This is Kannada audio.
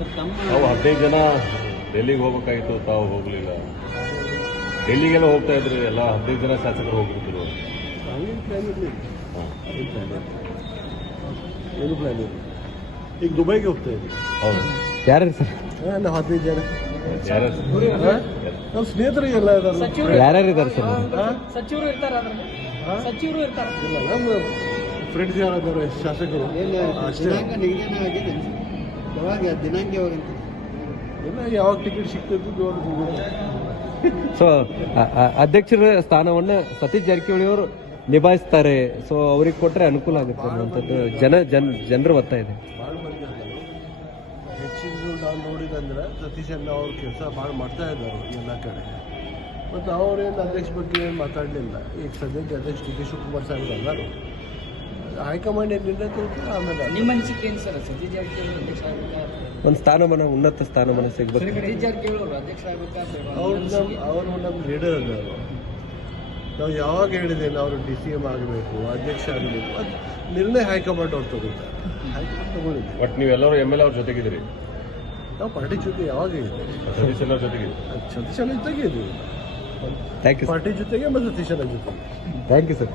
ನಾವು 15 ಜನ ಡೆಲ್ಲಿಗೆ ಹೋಗ್ಬೇಕಾಗಿತ್ತು, ತಾವು ಹೋಗಲಿಲ್ಲ. ಡೆಲ್ಲಿಗೆಲ್ಲ ಹೋಗ್ತಾ ಇದ್ರಿ, ಎಲ್ಲ 15 ಜನ ಶಾಸಕರು ಹೋಗ್ಬಿಟ್ಟಿದ್ರು. ಹಂಗೇನು ಪ್ಲ್ಯಾನ್ ಇರಲಿಲ್ಲ. ಏನು ಪ್ಲ್ಯಾನ್ ಇಲ್ಲ. ಈಗ ದುಬೈಗೆ ಹೋಗ್ತಾ ಇದ್ವಿ. ಹೌದು. ಯಾರು ಸರ್? ನಾವು 15 ಜನ. ಯಾರು? ನಮ್ಮ ಸ್ನೇಹಿತರಿಗೆಲ್ಲ ಇದ್ದಾರೆ. ಯಾರ್ಯಾರು ಇದ್ದಾರೆ ಸರ್? ಸಚಿವರು ಇರ್ತಾರೆ ಅದ್ರಲ್ಲಿ, ಸಚಿವರು ಇರ್ತಾರೆ. ಇಲ್ಲ, ನಮ್ಮ ಫ್ರೆಂಡ್ಸ್ ಯಾರಾದ್ದಾರೆ ಶಾಸಕರು ಅಷ್ಟೇ. ದಿನಾಂಕ ನಿಗದಿನ ಆಗಿದೆ. ಯಾವಾಗ ದಿನಾಂಕ ಯಾವಾಗಂತ ಇಲ್ಲ, ಯಾವಾಗ ಟಿಕೆಟ್ ಸಿಗ್ತೈತಿ ಇವಾಗ ಹೋಗೋದು. ಸೊ ಅಧ್ಯಕ್ಷರ ಸ್ಥಾನವನ್ನು ಸತೀಶ್ ಜಾರಕಿಹೊಳಿ ಅವರು ನಿಭಾಯಿಸ್ತಾರೆ. ಸೊ ಅವ್ರಿಗೆ ಕೊಟ್ಟರೆ ಅನುಕೂಲ ಆಗುತ್ತೆ ಅನ್ನುವಂಥದ್ದು ಜನರ ಒತ್ತಾಯ ಇದೆ. ಭಾಳ ಮಂದಿ ಅದಾರು. ಹೆಚ್ಚಿನ ನಾವು ನೋಡಿದಂದ್ರೆ ಸತೀಶ್ ಅಣ್ಣ ಅವ್ರ ಕೆಲಸ ಭಾಳ ಮಾಡ್ತಾ ಇದ್ದಾರೆ ಎಲ್ಲ ಕಡೆ. ಮತ್ತು ಅವ್ರೇನು ಅಧ್ಯಕ್ಷ ಬಗ್ಗೆ ಏನು ಮಾತಾಡಲಿಲ್ಲ. ಈಗ ಸದ್ಯಕ್ಕೆ ಅಧ್ಯಕ್ಷ ಡಿ ಕೆ ಶಿವಕುಮಾರ್ ಸಾಹೇಬ್ರು ಎಲ್ಲರೂ ಹೈಕಮಾಂಡ್ ಏನು ನಿರ್ಣಯ ತಗೋತಾರೆ ಆಮೇಲೆ. ನಿಮ್ಮ ಅನಿಸಿಕೆ ಏನು ಸರ್? ಸತೀಶ್ ಜಾರಕಿಹೊಳಿ ಅಧ್ಯಕ್ಷ ಆಗ್ಬೇಕಾ? ಒಂದು ಸ್ಥಾನಮಾನ, ಉನ್ನತ ಸ್ಥಾನಮಾನ ಸಿಗ್ಬೇಕು. ಸತೀಶ್ ಜಾರಕಿಹೊಳಿ ಅವರು ಅಧ್ಯಕ್ಷ ಆಗ್ಬೇಕಾ? ಅವರು ನಮ್ಮ ಲೀಡರ್ ಅದಾರು. ನಾವು ಯಾವಾಗ ಹೇಳಿದ್ದೇನೆ ಅವರು ಡಿ ಸಿ ಎಮ್ ಆಗಬೇಕು, ಅಧ್ಯಕ್ಷ ಆಗಬೇಕು, ಅದು ನಿರ್ಣಯ ಹೈಕಮಾಂಡ್ ಅವ್ರು ತಗೋತಾರೆ. ಹೈಕಮಾಂಡ್ ತಗೊಂಡಿದ್ದೀವಿ. ಬಟ್ ನೀವೆಲ್ಲರೂ MLA ಅವ್ರ ಜೊತೆಗಿದ್ದೀರಿ, ನಾವು ಪಾರ್ಟಿ ಜೊತೆ ಯಾವಾಗ ಇದೆ, ಸತೀಶ್ ಎಲ್ಲರ ಜೊತೆಗಿದ್ದೀರಿ. ಸತೀಶ್ ಅಣ್ಣ ಜೊತೆಗೆ ಇದ್ದೀವಿ. Thank you sir. ಪಾರ್ಟಿ ಜೊತೆಗೆ ಮತ್ತು ಸತೀಶ್ ಅಣ್ಣ ಜೊತೆಗೆ. Thank you sir.